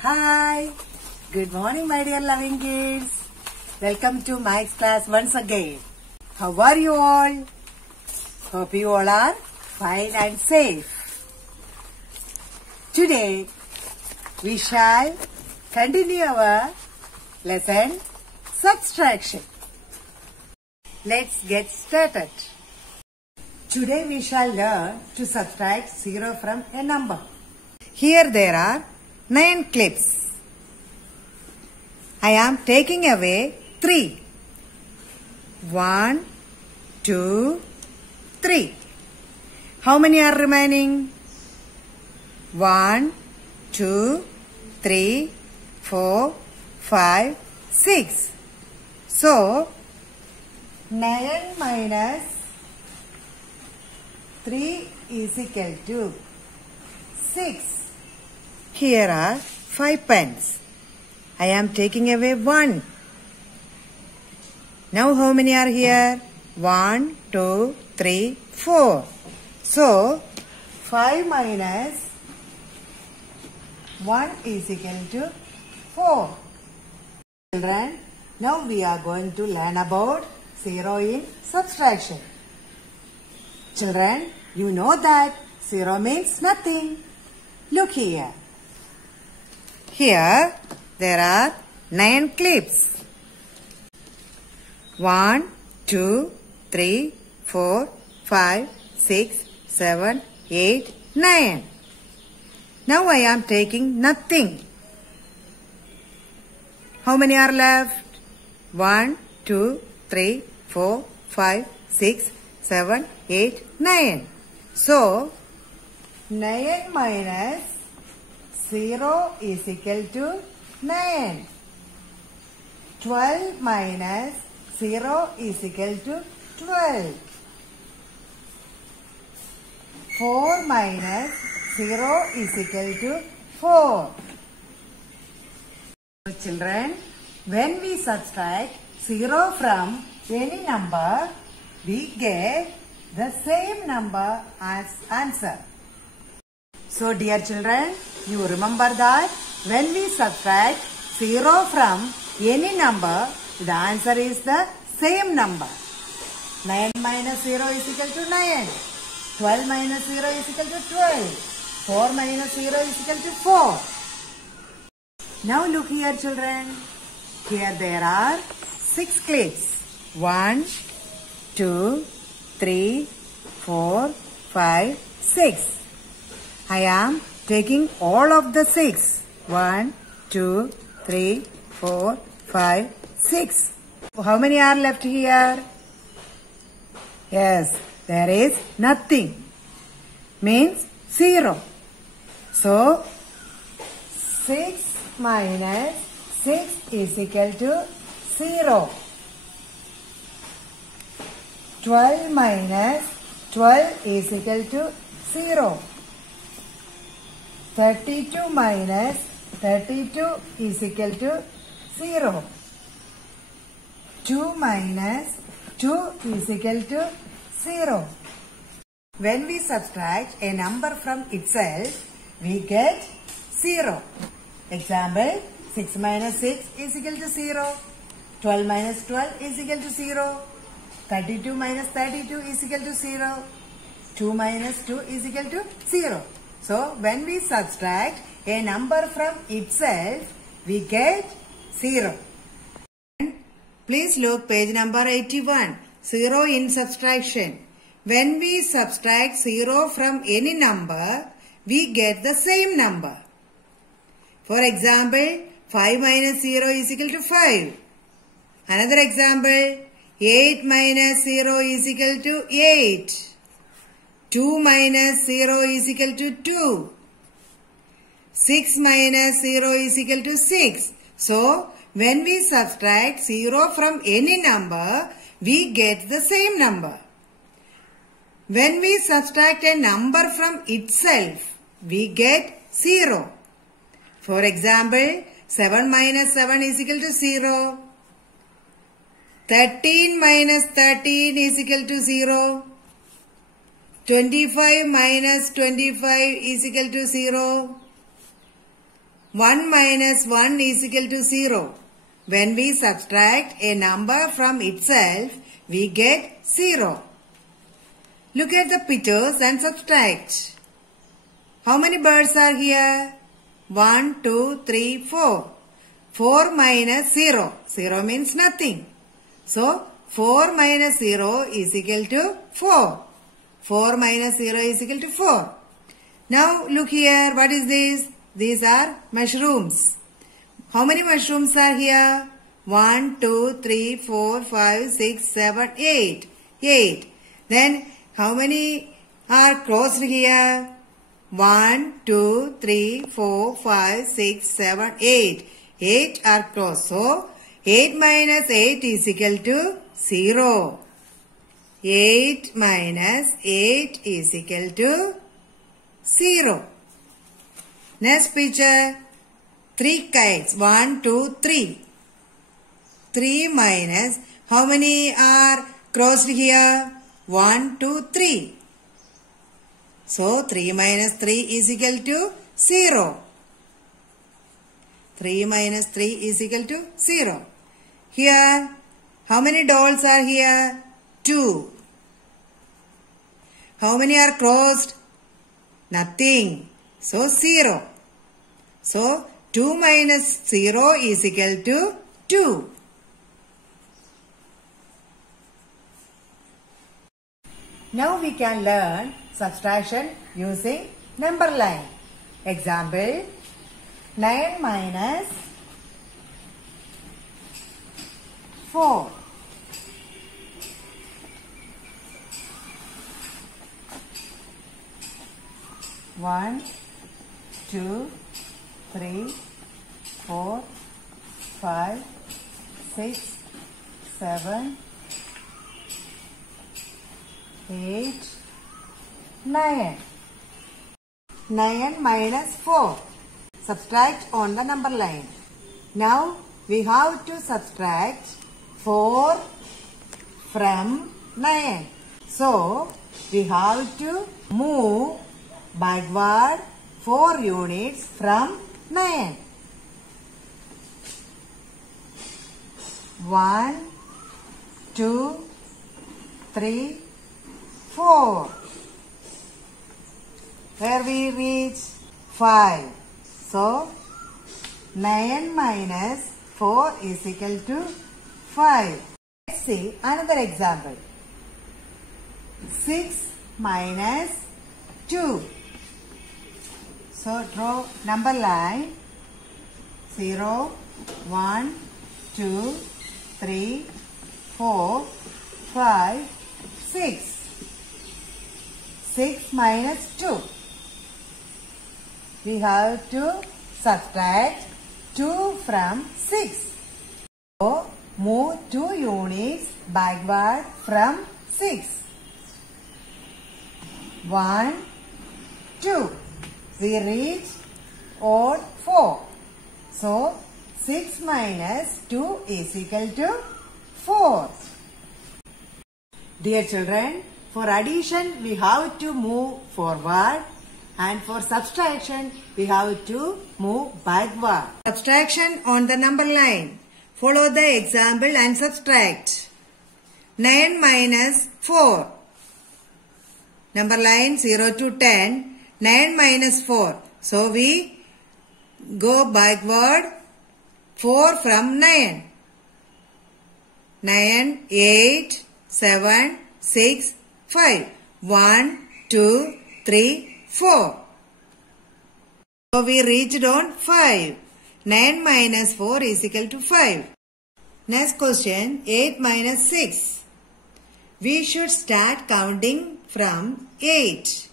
Hi, good morning my dear loving kids. Welcome to Mike's class once again. How are you all? Hope you all are fine and safe. Today we shall continue our lesson subtraction. Let's get started. Today we shall learn to subtract 0 from a number. Here there are 9 clips. I am taking away 3. 1, 2, 3. How many are remaining? 1, 2, 3, 4, 5, 6. So, 9 minus 3 is equal to 6. Here are 5 pence. I am taking away 1. Now how many are here? 1, 2, 3, 4. So 5 minus 1 is equal to 4. Children, now we are going to learn about 0 in subtraction. Children, you know that 0 means nothing. Look here. Here there are 9 clips. 1, 2, 3, 4, 5, 6, 7, 8, 9. Now I am taking nothing. How many are left? 1, 2, 3, 4, 5, 6, 7, 8, 9. So 9 minus 0 is equal to 9. 12 minus 0 is equal to 12. 4 minus 0 is equal to 4. So children, when we subtract 0 from any number, we get the same number as answer. So dear children, you remember that when we subtract 0 from any number, the answer is the same number. 9 minus 0 is equal to 9. 12 minus 0 is equal to 12. 4 minus 0 is equal to 4. Now look here children. Here there are 6 clips. 1, 2, 3, 4, 5, 6. I am taking all of the 6. 1, 2, 3, 4, 5, 6. How many are left here? Yes, there is nothing. Means 0. So, 6 minus 6 is equal to 0. 12 minus 12 is equal to 0. 32 minus 32 is equal to 0. 2 minus 2 is equal to 0. When we subtract a number from itself, we get 0. Example, 6 minus 6 is equal to 0. 12 minus 12 is equal to 0. 32 minus 32 is equal to 0. 2 minus 2 is equal to 0. So, when we subtract a number from itself, we get 0. Please look page number 81. 0 in subtraction. When we subtract 0 from any number, we get the same number. For example, 5 minus 0 is equal to 5. Another example, 8 minus 0 is equal to 8. 2 minus 0 is equal to 2. 6 minus 0 is equal to 6. So, when we subtract 0 from any number, we get the same number. When we subtract a number from itself, we get 0. For example, 7 minus 7 is equal to 0. 13 minus 13 is equal to 0. 25 minus 25 is equal to 0. 1 minus 1 is equal to 0. When we subtract a number from itself, we get 0. Look at the pictures and subtract. How many birds are here? 1, 2, 3, 4. 4 minus 0. 0 means nothing. So, 4 minus 0 is equal to 4. 4 minus 0 is equal to 4. Now, look here. What is this? These are mushrooms. How many mushrooms are here? 1, 2, 3, 4, 5, 6, 7, 8. 8. Then, how many are closed here? 1, 2, 3, 4, 5, 6, 7, 8. 8 are closed. So, 8 minus 8 is equal to 0. 8 minus 8 is equal to 0. Next picture. 3 kites. 1, 2, 3. 3 minus, how many are crossed here? 1, 2, 3. So, 3 minus 3 is equal to 0. 3 minus 3 is equal to 0. Here, how many dolls are here? 2. How many are crossed? Nothing. So, 0. So, 2 minus 0 is equal to 2. Now we can learn subtraction using number line. Example, 9 minus 4. One, 2, 3, 4, 5, 6, 7, 8, 9. 9 minus 4. Subtract on the number line. Now we have to subtract 4 from 9. So we have to move backward 4 units from 9. 1, 2, 3, 4. Where we reach? 5. So, 9 minus 4 is equal to 5. Let's see another example. 6 minus 2. So, draw number line. 0, 1, 2, 3, 4, 5, 6. 6 minus 2. We have to subtract 2 from 6. So, move 2 units backward from 6. 1, 2. We reach odd 4. So, 6 minus 2 is equal to 4. Dear children, for addition we have to move forward, and for subtraction we have to move backward. Subtraction on the number line. Follow the example and subtract. 9 minus 4. Number line 0 to 10. 9 minus 4. So we go backward 4 from 9. 9, 8, 7, 6, 5. 1, 2, 3, 4. So we reached on 5. 9 minus 4 is equal to 5. Next question, 8 minus 6. We should start counting from 8.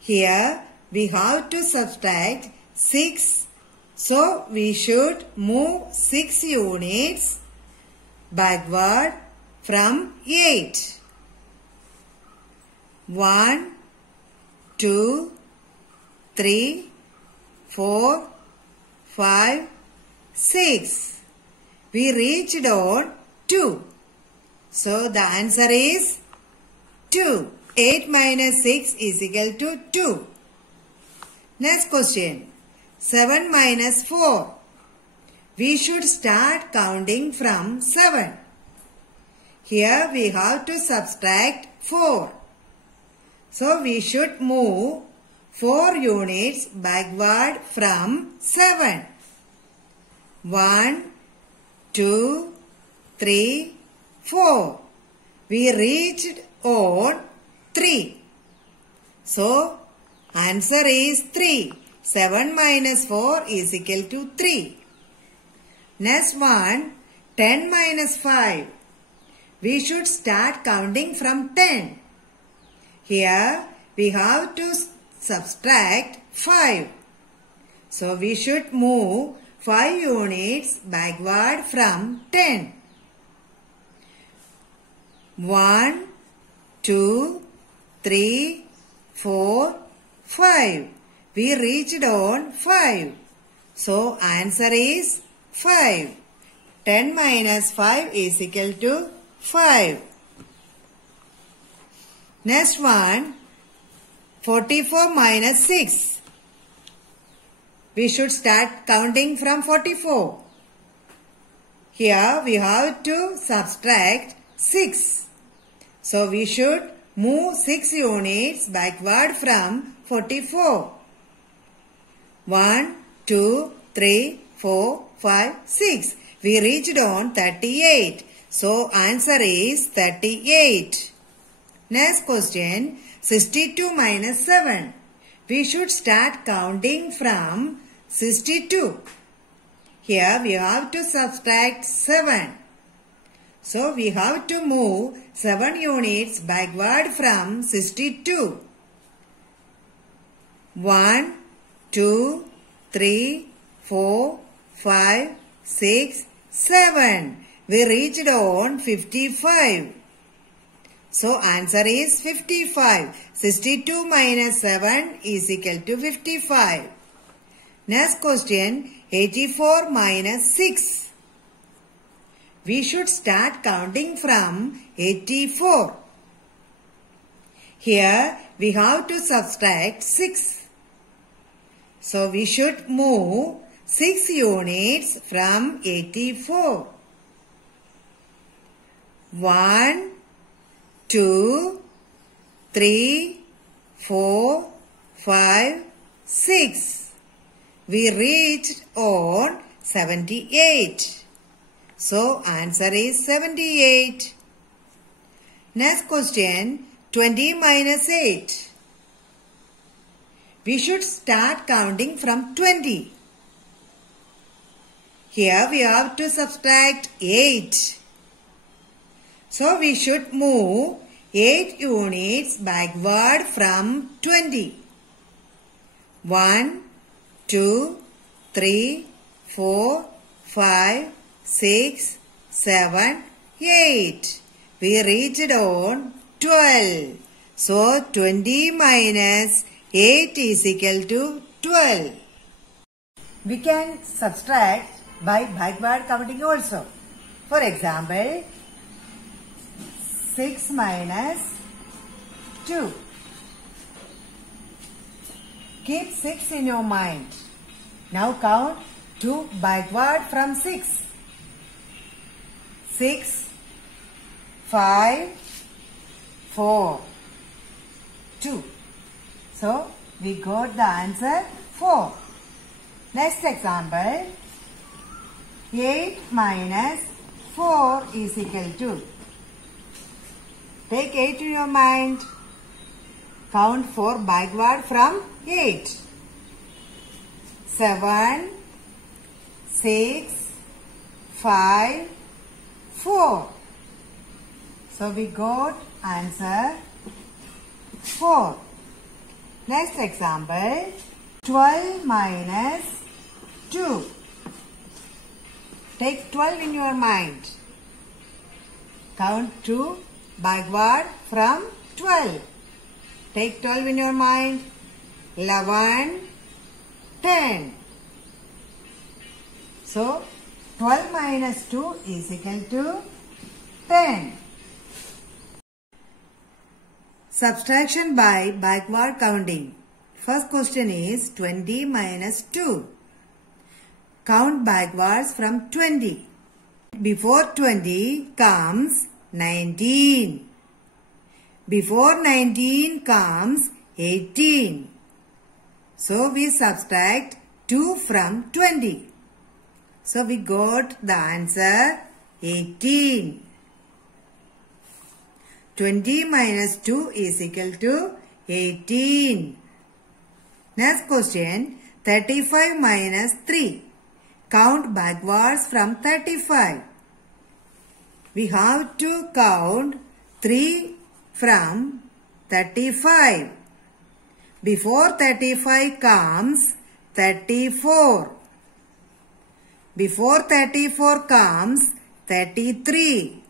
Here we have to subtract 6. So we should move 6 units backward from 8. 1, 2, 3, 4, 5, 6. We reached on 2. So the answer is 2. 8 minus 6 is equal to 2. Next question. 7 minus 4. We should start counting from 7. Here we have to subtract 4. So we should move 4 units backward from 7. 1, 2, 3, 4. We reached on 3. So answer is 3. 7 minus 4 is equal to 3. Next one, 10 minus 5. We should start counting from 10. Here we have to subtract 5. So we should move 5 units backward from 10. 1, 2, 3, 4, 5. We reached on 5. So answer is 5. 10 minus 5 is equal to 5. Next one, 44 minus 6. We should start counting from 44. Here we have to subtract 6. So we should move 6 units backward from 44. 1, 2, 3, 4, 5, 6. We reached on 38. So answer is 38. Next question, 62 minus 7. We should start counting from 62. Here we have to subtract 7. So we have to move 7 units backward from 62. 1, 2, 3, 4, 5, 6, 7. We reached on 55. So answer is 55. 62 minus 7 is equal to 55. Next question, 84 minus 6. We should start counting from 84. Here we have to subtract 6. So we should move 6 units from 84. 1, 2, 3, 4, 5, 6. We reached on 78. So answer is 78. Next question, 20 minus 8. We should start counting from 20. Here we have to subtract 8. So we should move 8 units backward from 20. 1, 2, 3, 4, 5, 6, 7, 8. We reached on 12. So 20 minus 8 is equal to 12. We can subtract by backward counting also. For example, 6 minus 2. Keep 6 in your mind. Now count 2 backward from 6. 6, 5, 4, 2. So we got the answer 4. Next example, 8 minus 4 is equal to. Take 8 in your mind. Count 4 backward from 8. 7, 6, 5, 4. So we got answer 4. Next example, 12 minus 2. Take 12 in your mind. Count 2 backward from 12. Take 12 in your mind. 11, 10. So 12 minus 2 is equal to 10. Subtraction by backward counting. First question is 20 minus 2. Count backwards from 20. Before 20 comes 19. Before 19 comes 18. So we subtract 2 from 20. So we got the answer 18. 20 minus 2 is equal to 18. Next question, 35 minus 3. Count backwards from 35. We have to count 3 from 35. Before 35 comes 34. Before 34 comes 33.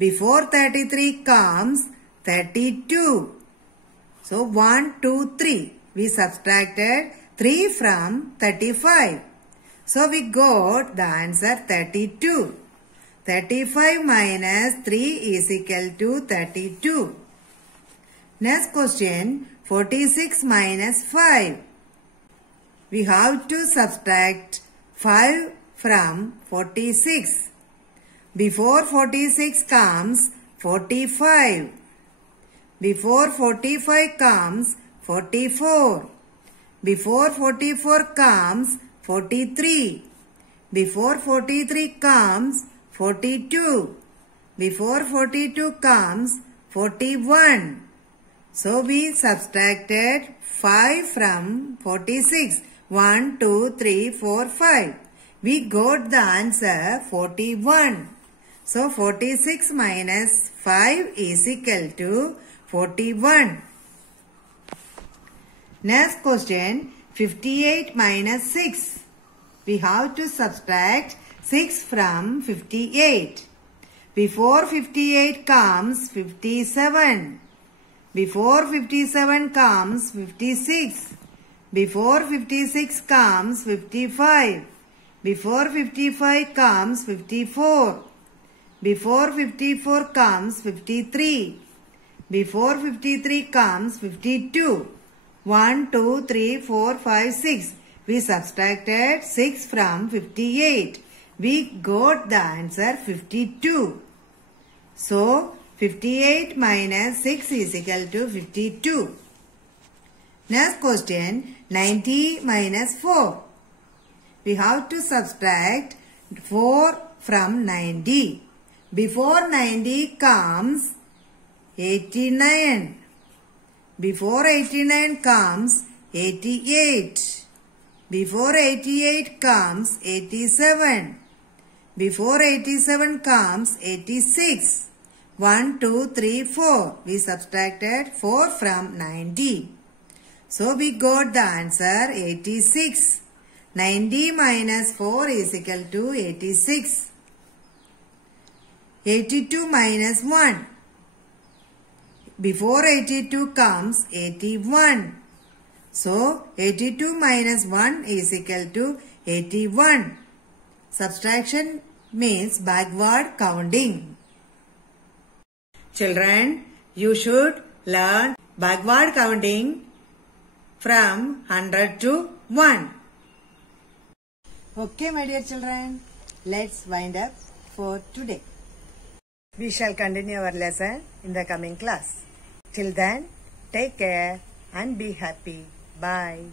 Before 33 comes 32. So 1, 2, 3. We subtracted 3 from 35. So we got the answer 32. 35 minus 3 is equal to 32. Next question, 46 minus 5. We have to subtract 5 from 46. Before 46 comes 45. Before 45 comes 44. Before 44 comes 43. Before 43 comes 42. Before 42 comes 41. So we subtracted 5 from 46. 1, 2, 3, 4, 5. We got the answer 41. So 46 minus 5 is equal to 41. Next question, 58 minus 6. We have to subtract 6 from 58. Before 58 comes 57. Before 57 comes 56. Before 56 comes 55. Before 55 comes 54. Before 54 comes 53. Before 53 comes 52. 1, 2, 3, 4, 5, 6. We subtracted 6 from 58. We got the answer 52. So 58 minus 6 is equal to 52. Next question, 90 minus 4. We have to subtract 4 from 90. Before 90 comes 89. Before 89 comes 88. Before 88 comes 87. Before 87 comes 86. 1, 2, 3, 4. We subtracted 4 from 90. So we got the answer 86. 90 minus 4 is equal to 86. 82 minus 1. Before 82 comes 81. So 82 minus 1 is equal to 81. Subtraction means backward counting. Children, you should learn backward counting from 100 to 1. Okay, my dear children, let's wind up for today. We shall continue our lesson in the coming class. Till then, take care and be happy. Bye.